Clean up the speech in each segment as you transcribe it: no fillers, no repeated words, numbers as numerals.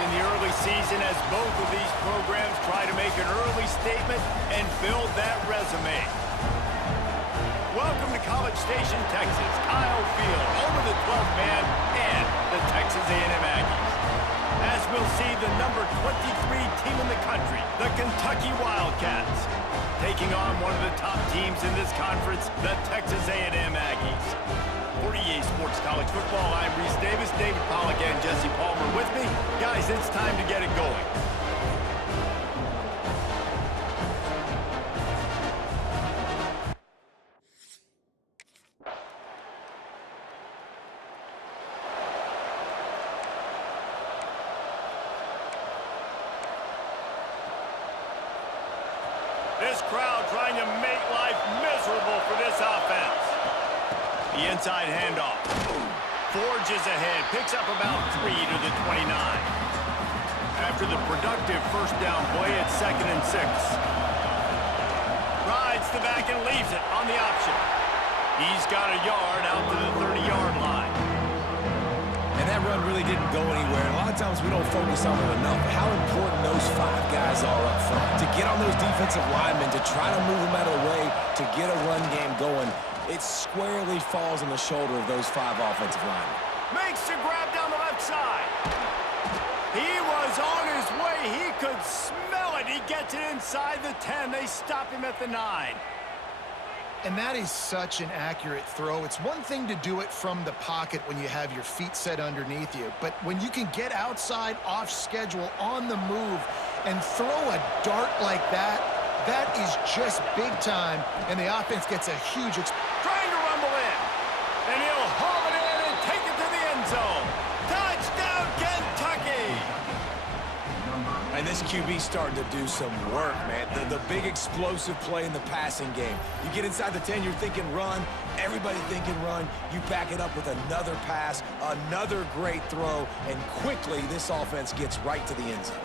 in the early season as both of these programs try to make an early statement and build that resume. Welcome to College Station, Texas. Kyle Field over the 12th man and the Texas A&M Aggies. As we'll see, the number 23 team in the country, the Kentucky Wildcats, taking on one of the top teams in this conference, the Texas A&M Aggies. For EA Sports College Football, I'm Reese Davis, David Pollack, and Jesse Palmer with me. Guys, it's time to get it going. This crowd trying to make life miserable for this offense. The inside handoff. Forges ahead, picks up about 3 to the 29. After the productive first down play, it's 2nd and 6. Rides the back and leaves it on the option. He's got a yard out to the 30-yard line. And that run really didn't go anywhere. A lot of times we don't focus on it enough. How important those 5 guys are up front. To get on those defensive linemen, to try to move them out of the way, to get a run game going, it squarely falls on the shoulder of those 5 offensive linemen. Makes the grab down the left side. He was on his way. He could smell it. He gets it inside the 10. They stop him at the 9. And that is such an accurate throw. It's one thing to do it from the pocket when you have your feet set underneath you, but when you can get outside, off schedule, on the move, and throw a dart like that, that is just big time, and the offense gets a huge... Trying to rumble in, and he'll haul it in and take it to the end zone. Touchdown, Kentucky! And this QB's starting to do some work, man. The big explosive play in the passing game. You get inside the 10, you're thinking run. Everybody thinking run. You back it up with another pass, another great throw, and quickly this offense gets right to the end zone.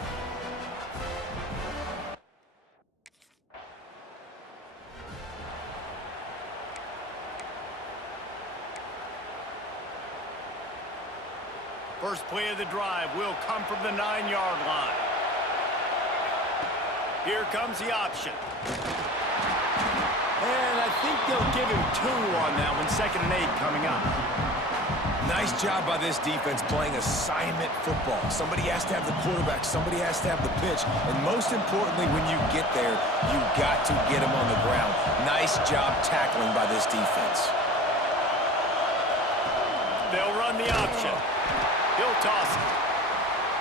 First play of the drive will come from the 9-yard line. Here comes the option. And I think they'll give him 2 on that one. 2nd and 8 coming up. Nice job by this defense playing assignment football. Somebody has to have the quarterback. Somebody has to have the pitch. And most importantly, when you get there, you got to get him on the ground. Nice job tackling by this defense. They'll run the option. He'll toss it.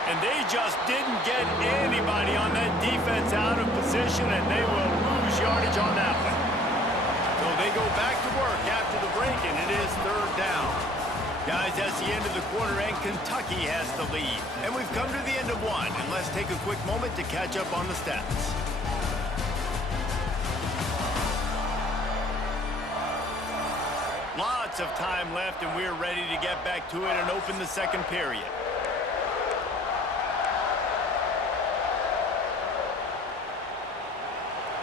And they just didn't get anybody on that defense out of position, and they will lose yardage on that one. So they go back to work after the break, and it is 3rd down. Guys, that's the end of the quarter, and Kentucky has the lead. And we've come to the end of one, and let's take a quick moment to catch up on the stats. Lots of time left, and we're ready to get back to it and open the second period.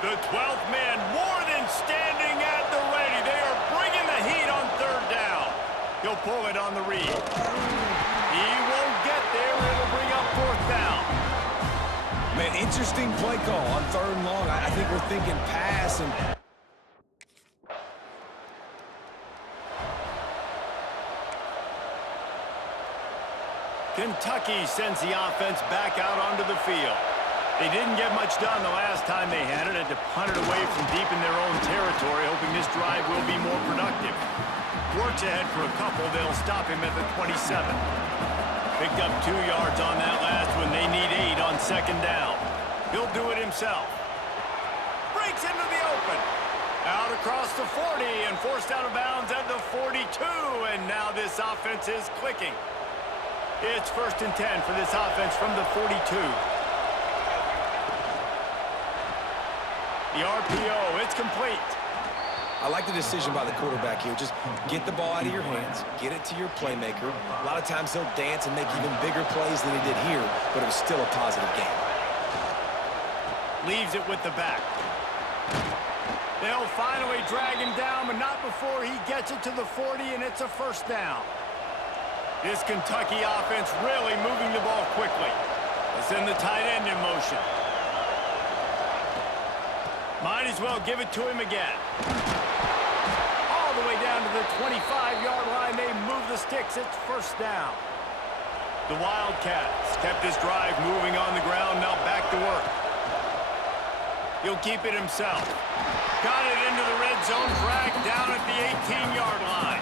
The 12th man more than standing at the ready. They are bringing the heat on 3rd down. He'll pull it on the read. He won't get there. It'll bring up 4th down. Man, interesting play call on 3rd and long. I think we're thinking pass and... Kentucky sends the offense back out onto the field. They didn't get much done the last time they had it. Had to punt it away from deep in their own territory, hoping this drive will be more productive. Works ahead for a couple. They'll stop him at the 27. Picked up 2 yards on that last one. They need 8 on 2nd down. He'll do it himself. Breaks into the open. Out across the 40 and forced out of bounds at the 42. And now this offense is clicking. It's 1st and 10 for this offense from the 42. The RPO, it's complete. I like the decision by the quarterback here. Just get the ball out of your hands, get it to your playmaker. A lot of times he'll dance and make even bigger plays than he did here, but it was still a positive game. Leaves it with the back. They'll finally drag him down, but not before he gets it to the 40, and it's a 1st down. This Kentucky offense really moving the ball quickly. send the tight end in motion. Might as well give it to him again. All the way down to the 25-yard line. They move the sticks. It's first down. The Wildcats kept this drive moving on the ground. Now back to work. He'll keep it himself. Got it into the red zone. Dragged down at the 18-yard line.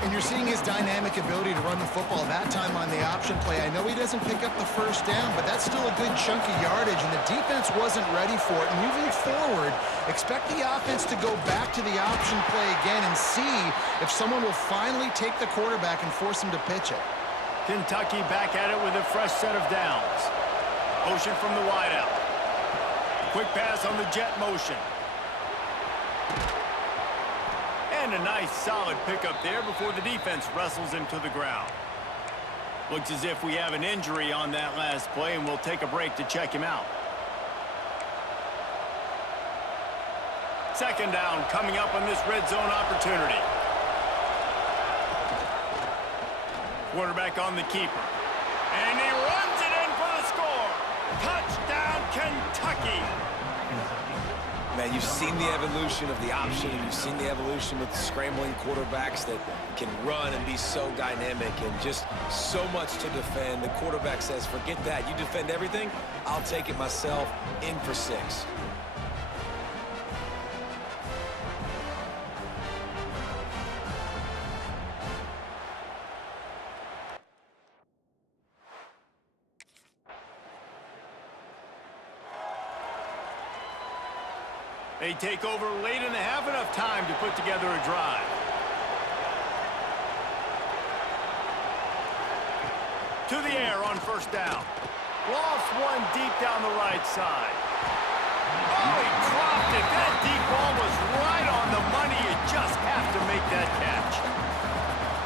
And you're seeing his dynamic ability to run the football that time on the option play. I know he doesn't pick up the first down, but that's still a good chunk of yardage, and the defense wasn't ready for it. Moving forward, expect the offense to go back to the option play again and see if someone will finally take the quarterback and force him to pitch it. Kentucky back at it with a fresh set of downs. Motion from the wideout. Quick pass on the jet motion. And a nice solid pickup there before the defense wrestles him to the ground. Looks as if we have an injury on that last play, and we'll take a break to check him out. Second down coming up on this red zone opportunity. Quarterback on the keeper. And he runs it in for the score. Touchdown, Kentucky. Man, you've seen the evolution of the option, and you've seen the evolution with scrambling quarterbacks that can run and be so dynamic and just so much to defend. The quarterback says, forget that. You defend everything, I'll take it myself. In for 6. They take over late in the half, enough time to put together a drive. To the air on first down. Lost one deep down the right side. Oh, he dropped it. That deep ball was right on the money. You just have to make that catch.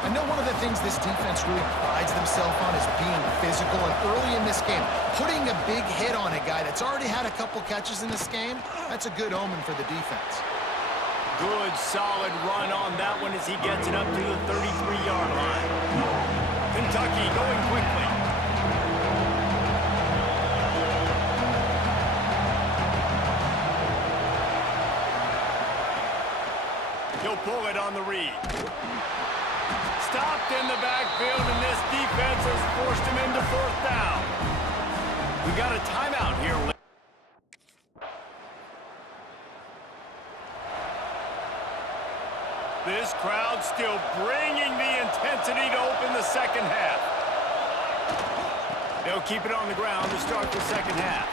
I know one of the things this defense really prides themselves on is being physical, and early in this game, putting a big hit on a guy that's already had a couple catches in this game, that's a good omen for the defense. Good, solid run on that one as he gets it up to the 33-yard line. Kentucky going quickly. He'll pull it on the read. Stopped in the backfield, and this defense has forced him into fourth down. We got a timeout here. This crowd still bringing the intensity to open the second half. They'll keep it on the ground to start the second half.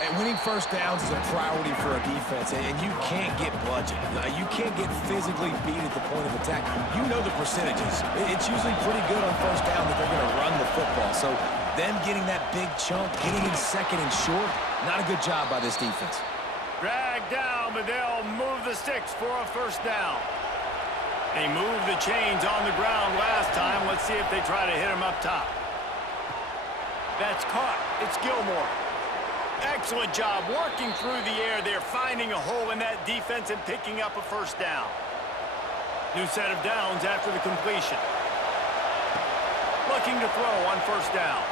And winning first downs is a priority for a defense, and you can't get bludgeoned. You can't get physically beat at the point of attack. You know the percentages. It's usually pretty good on first down that they're going to run the football. So them getting that big chunk, getting in second and short, not a good job by this defense. Dragged down, but they'll move the sticks for a first down. They moved the chains on the ground last time. Let's see if they try to hit him up top. That's caught. It's Gilmore. Excellent job working through the air there, finding a hole in that defense and picking up a first down. New set of downs after the completion. Looking to throw on first down.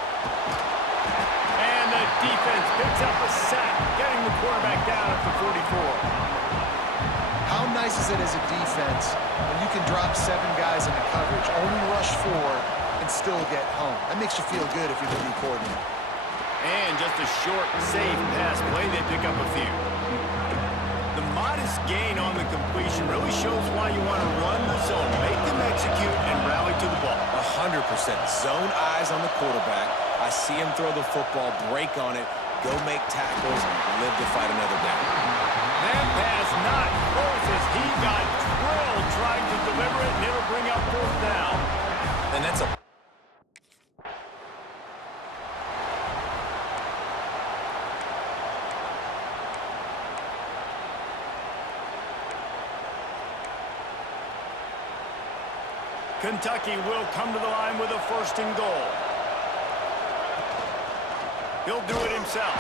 And the defense picks up a sack, getting the quarterback down at the 44. How nice is it as a defense when you can drop 7 guys into coverage, only rush 4, and still get home? That makes you feel good if you're the D coordinator. And just a short, safe pass play, they pick up a few. The modest gain on the completion really shows why you want to run the zone, make them execute, and rally to the ball. 100%. Zone eyes on the quarterback. I see him throw the football, break on it, go make tackles, live to fight another down. That pass not close as he got drilled trying to deliver it, and it'll bring up fourth down. And that's a... Kentucky will come to the line with a first and goal. He'll do it himself.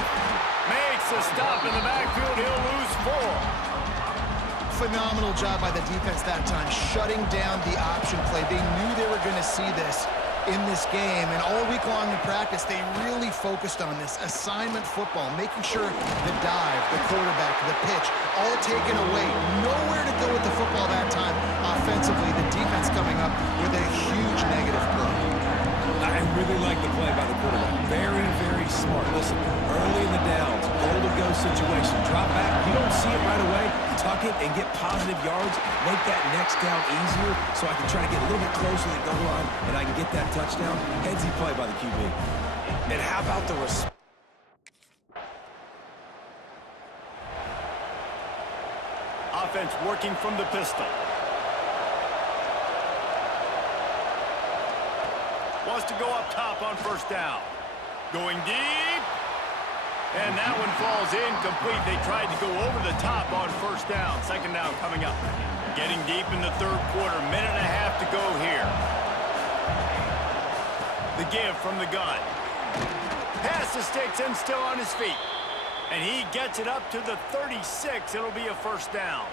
Makes a stop in the backfield. He'll lose 4. Phenomenal job by the defense that time, shutting down the option play. They knew they were going to see this in this game, and all week long in practice, practice, they really focused on this assignment football, making sure the dive, the quarterback, the pitch, all taken away. Nowhere to go with the football that time offensively. The defense coming up with a huge negative play. I really like the play by the quarterback. Very, very smart. Listen, early in the downs, goal-to-go situation. Drop back. You don't see it right away. Tuck it and get positive yards. Make that next down easier so I can try to get a little bit closer to the goal line and I can get that touchdown. Headsy play by the QB. And how about the response? Offense working from the pistol. Wants to go up top on first down. Going deep. And that one falls incomplete. They tried to go over the top on first down. Second down coming up. Getting deep in the third quarter. Minute and a half to go here. The give from the gun. Pass the sticks and still on his feet. And he gets it up to the 36. It'll be a first down.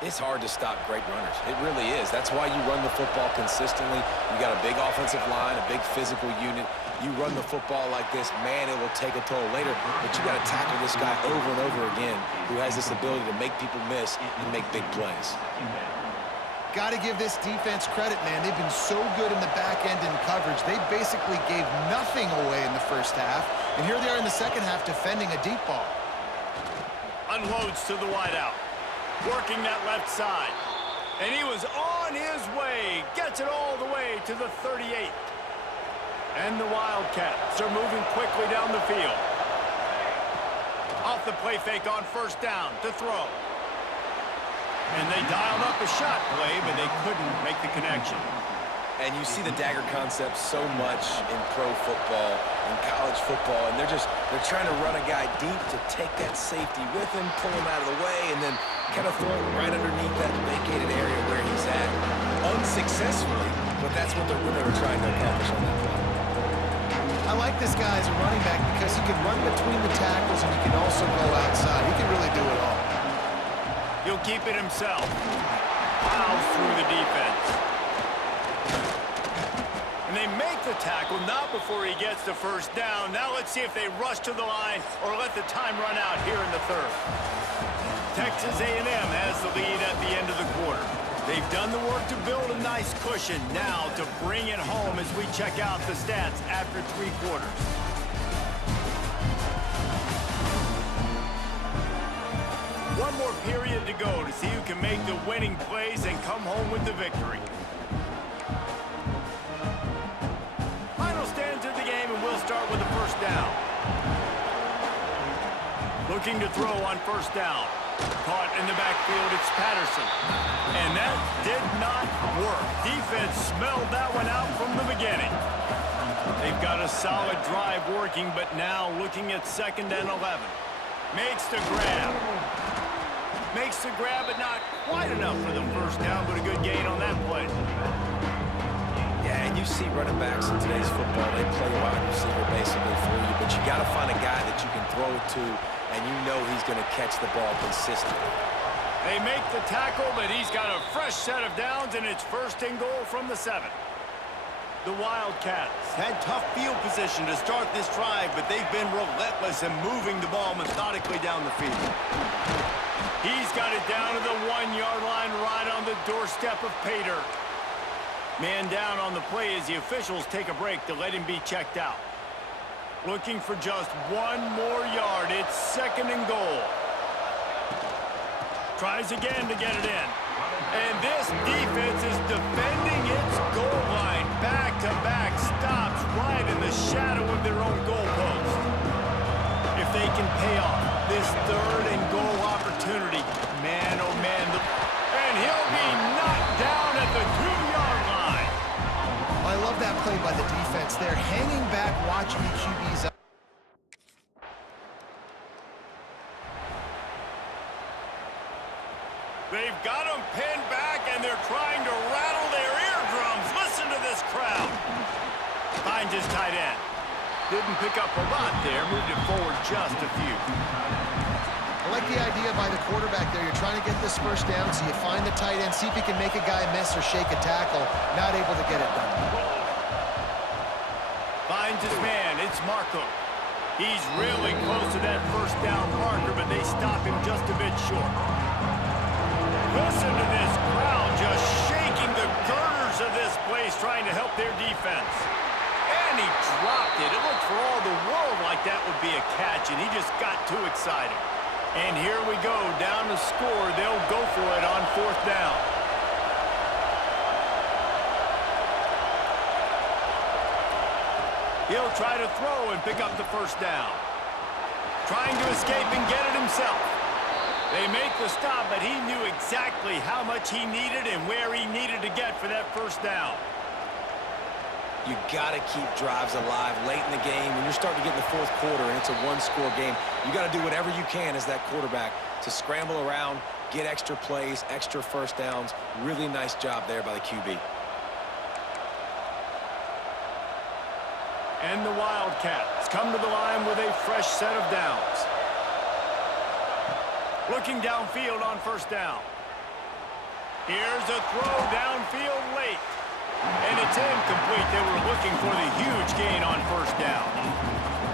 It's hard to stop great runners. It really is. That's why you run the football consistently. You got a big offensive line, a big physical unit. You run the football like this, man, it will take a toll later. But you got to tackle this guy over and over again who has this ability to make people miss and make big plays. Got to give this defense credit, man. They've been so good in the back end in coverage. They basically gave nothing away in the first half. And here they are in the second half defending a deep ball. Unloads to the wideout. Working that left side. And he was on his way. Gets it all the way to the 38. And the Wildcats are moving quickly down the field. Off the play fake on first down to throw. And they dialed up a shot play, but they couldn't make the connection. And you see the dagger concept so much in pro football, in college football, and they're trying to run a guy deep to take that safety with him, pull him out of the way, and then kind of throw it right underneath that vacated area where he's at. Unsuccessfully, but that's what they were trying to accomplish on that play. I like this guy as a running back because he can run between the tackles and he can also go outside. He can really do it all. He'll keep it himself. Plows through the defense. And they make the tackle, not before he gets the first down. Now let's see if they rush to the line or let the time run out here in the third. Texas A&M has the lead at the end of the quarter. They've done the work to build a nice cushion. Now to bring it home as we check out the stats after 3 quarters. One more period to go to see who can make the winning plays and come home with the victory. Final stands of the game, and we'll start with the first down. Looking to throw on first down. Caught in the backfield, it's Patterson. And that did not work. Defense smelled that one out from the beginning. They've got a solid drive working, but now looking at 2nd and 11. Makes the grab. Makes the grab, but not quite enough for the first down, but a good gain on that play. Yeah, and you see running backs in today's football, they play wide receiver basically for you, but you got to find a guy that you can throw it to, and you know he's going to catch the ball consistently. They make the tackle, but he's got a fresh set of downs, and it's 1st and goal from the 7. The Wildcats had tough field position to start this drive, but they've been relentless in moving the ball methodically down the field. He's got it down to the 1-yard line right on the doorstep of Pater. Man down on the play as the officials take a break to let him be checked out. Looking for just 1 more yard. It's 2nd and goal. Tries again to get it in. And this defense is defending its goal line. Back-to-back stops right in the shadow of their own goalpost. If they can pay off this 3rd and goal opportunity, man, oh man. And he'll be knocked down at the 2-yard line. I love that play by the defense there, hanging back, watching the QBs up. They've got them pinned back, and they're trying to rattle their eardrums. Listen to this crowd. Finds his tight end. Didn't pick up a lot there, moved it forward just a few. I like the idea by the quarterback there. You're trying to get this first down, so you find the tight end, see if he can make a guy miss or shake a tackle. Not able to get it done. Finds his man. It's Marco. He's really close to that first down marker, but they stop him just a bit short. Listen to this crowd just shaking the girders of this place, trying to help their defense. And he dropped it. It looked for all the world like that would be a catch, and he just got too excited. And here we go, down to score. They'll go for it on fourth down. He'll try to throw and pick up the first down. Trying to escape and get it himself. They make the stop, but he knew exactly how much he needed and where he needed to get for that first down. You got to keep drives alive late in the game. When you're starting to get in the fourth quarter and it's a one-score game, you got to do whatever you can as that quarterback to scramble around, get extra plays, extra first downs. Really nice job there by the QB. And the Wildcats come to the line with a fresh set of downs. Looking downfield on first down. Here's a throw downfield late. And it's incomplete. They were looking for the huge gain on first down.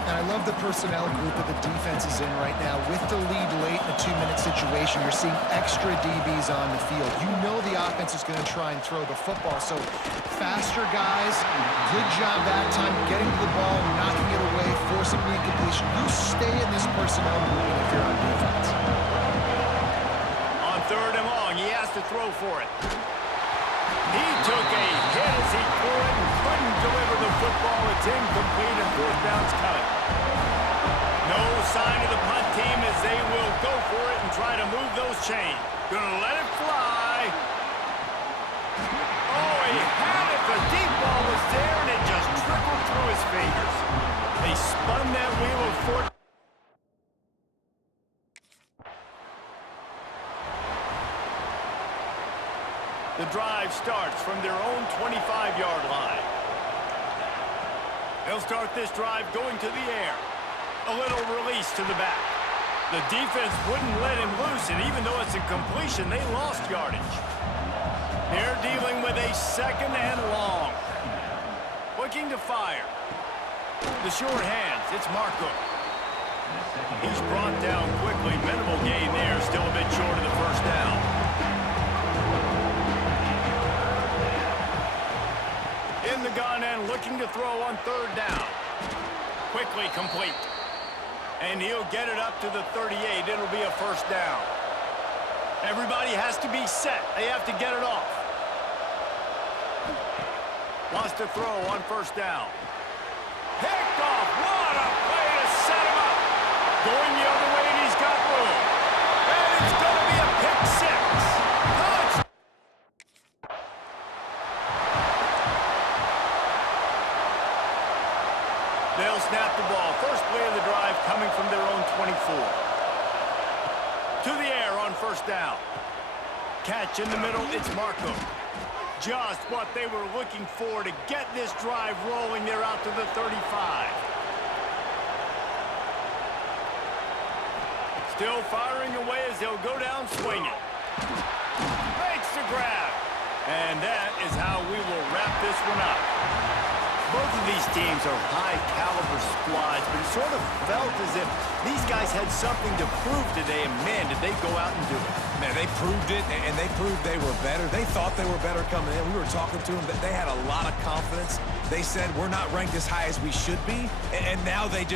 And I love the personnel group that the defense is in right now. With the lead late in a 2-minute situation, you're seeing extra DBs on the field. You know the offense is going to try and throw the football. So faster guys, good job that time getting to the ball, knocking it away, forcing the incompletion. You stay in this personnel group if you're on defense. On third and long, he has to throw for it. He took a hit as he threw it and couldn't deliver the football. It's incomplete and fourth down's coming. No sign of the punt team as they will go for it and try to move those chains. Gonna let it fly. Oh, he had it. The deep ball was there and it just trickled through his fingers. They spun that wheel of fortune. The drive starts from their own 25-yard line. They'll start this drive going to the air. A little release to the back. The defense wouldn't let him loose, and even though it's a completion, they lost yardage. They're dealing with a second and long. Looking to fire. The short hands, it's Marco. He's brought down quickly. Minimal gain there, still a bit short of the first down. In the gun and looking to throw on third down. Quickly complete. And he'll get it up to the 38. It'll be a first down. Everybody has to be set. They have to get it off. Wants to throw on first down. Picked off. What a play to set him up. Going the other way, and he's got room. And it's going to be a pick six. Touch. They'll snap the ball. First play of the drive coming from their own 24. To the air on first down. Catch in the middle, it's Marco. Just what they were looking for to get this drive rolling. They're out to the 35. Still firing away as they'll go down swinging. Makes the grab. And that is how we will wrap this one up. Both of these teams are high-caliber squads, but it sort of felt as if these guys had something to prove today, and man, did they go out and do it. Man, they proved it, and they proved they were better. They thought they were better coming in. We were talking to them. They had a lot of confidence. They said, we're not ranked as high as we should be, and now they just